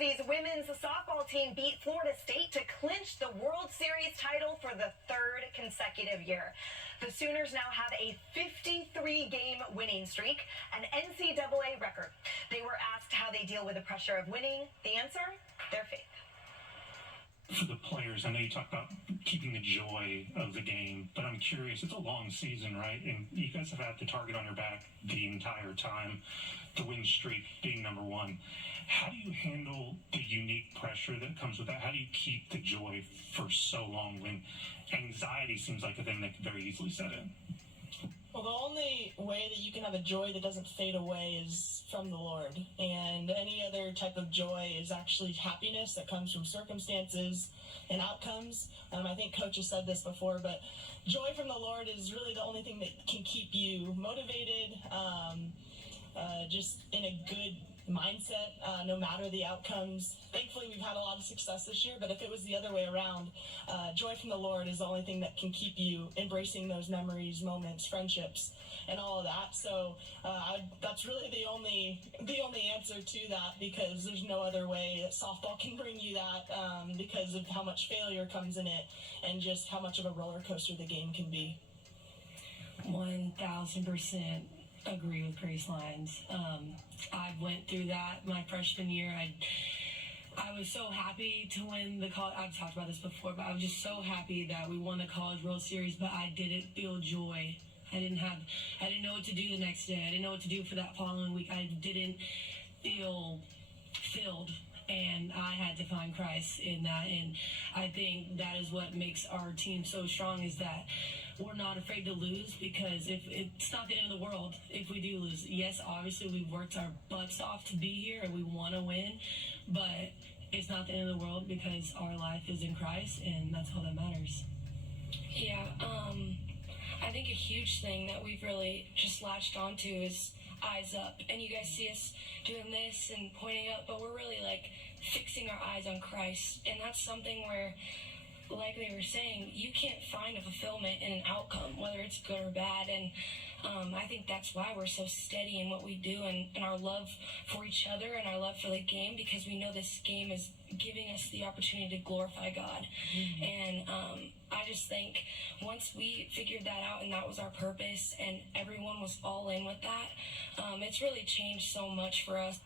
University's women's softball team beat Florida State to clinch the World Series title for the third consecutive year. The Sooners now have a 53-game winning streak, an NCAA record. They were asked how they deal with the pressure of winning. The answer? Their faith. For the players, I know you talked about keeping the joy of the game, but I'm curious, it's a long season, right? And you guys have had the target on your back the entire time, the win streak being number one. How do you handle the unique pressure that comes with that? How do you keep the joy for so long when anxiety seems like a thing that could very easily set in? Well, the only way that you can have a joy that doesn't fade away is from the Lord. And any other type of joy is actually happiness that comes from circumstances and outcomes. I think Coach has said this before, but joy from the Lord is really the only thing that can keep you motivated, just in a good mindset, no matter the outcomes. Thankfully, we've had a lot of success this year, but if it was the other way around, joy from the Lord is the only thing that can keep you embracing those memories, moments, friendships, and all of that. So that's really the only answer to that, because there's no other way that softball can bring you that, because of how much failure comes in it and just how much of a roller coaster the game can be. 1000% agree with Grace Lyons. I went through that my freshman year. I was so happy to win the college. I've talked about this before, but I was just so happy that we won the College World Series, but I didn't feel joy. I didn't know what to do the next day. I didn't know what to do for that following week. I didn't feel filled, and I had to find Christ in that. And I think that is what makes our team so strong, is that we're not afraid to lose, because if it's not the end of the world if we do lose. Yes, obviously we've worked our butts off to be here and we want to win, but it's not the end of the world because our life is in Christ, and that's all that matters. Yeah, I think a huge thing that we've really just latched onto is eyes up. And you guys see us doing this and pointing up, but we're really like fixing our eyes on Christ. And that's something where, like they were saying, you can't find a fulfillment in an outcome, whether it's good or bad. And I think that's why we're so steady in what we do, and our love for each other and our love for the game, because we know this game is giving us the opportunity to glorify God. Mm-hmm. And I just think once we figured that out and that was our purpose and everyone was all in with that, it's really changed so much for us.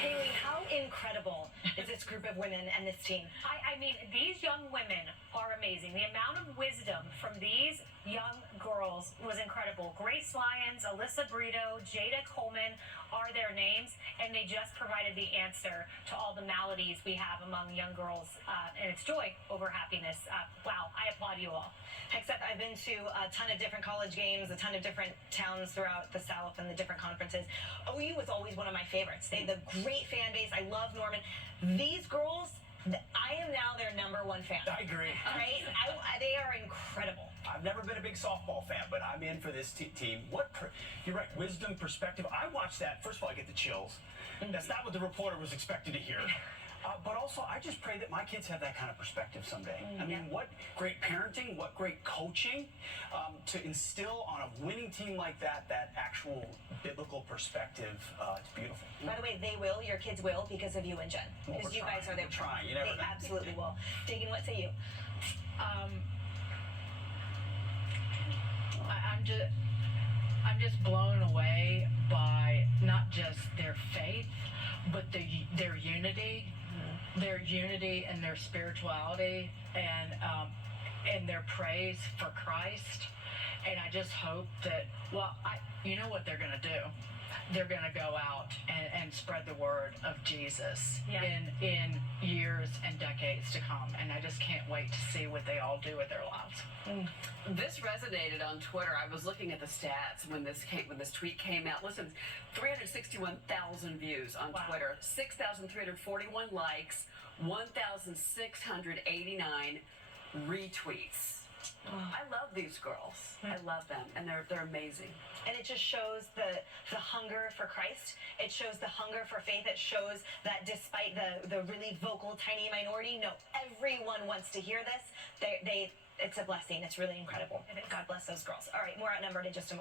Kaylee, how incredible is this group of women and this team? I mean, these young women are amazing. The amount of wisdom from these young girls was incredible. Grace Lyons, Alyssa Brito, Jada Coleman are their names, and they just provided the answer to all the maladies we have among young girls, and it's joy over happiness. Wow, I applaud you all. Except I've been to a ton of different college games, a ton of different towns throughout the South and the different conferences. OU was always one of my favorites. They have a great fan base. I love Norman. These girls, I am now their number one fan. I agree. Right? They are incredible. I've never been a big softball fan, but I'm in for this team. You're right, wisdom, perspective. I watched that. First of all, I get the chills. Mm-hmm. That's not what the reporter was expected to hear. But also, I just pray that my kids have that kind of perspective someday. I mean, what great parenting, what great coaching to instill on a winning team like that actual biblical perspective. It's beautiful. By the way, your kids will, because of you and Jen. Because you guys are there. We're trying. You never know. They absolutely will. Dagan, what say you? I'm just blown away by not just their faith, but their unity. Their unity and their spirituality, and their praise for Christ. And I just hope that, you know what they're going to do. They're going to go out and spread the word of Jesus in years and decades to come. And I just can't wait to see what they all do with their lives. This resonated on Twitter. I was looking at the stats when this tweet came out. Listen, 361,000 views on Twitter, 6,341 likes, 1,689 retweets. I love these girls. I love them, and they're amazing. And it just shows the hunger for Christ. It shows the hunger for faith. It shows that despite the really vocal tiny minority, no, everyone wants to hear this. It's a blessing. It's really incredible. God bless those girls. All right, more outnumbered in just a moment.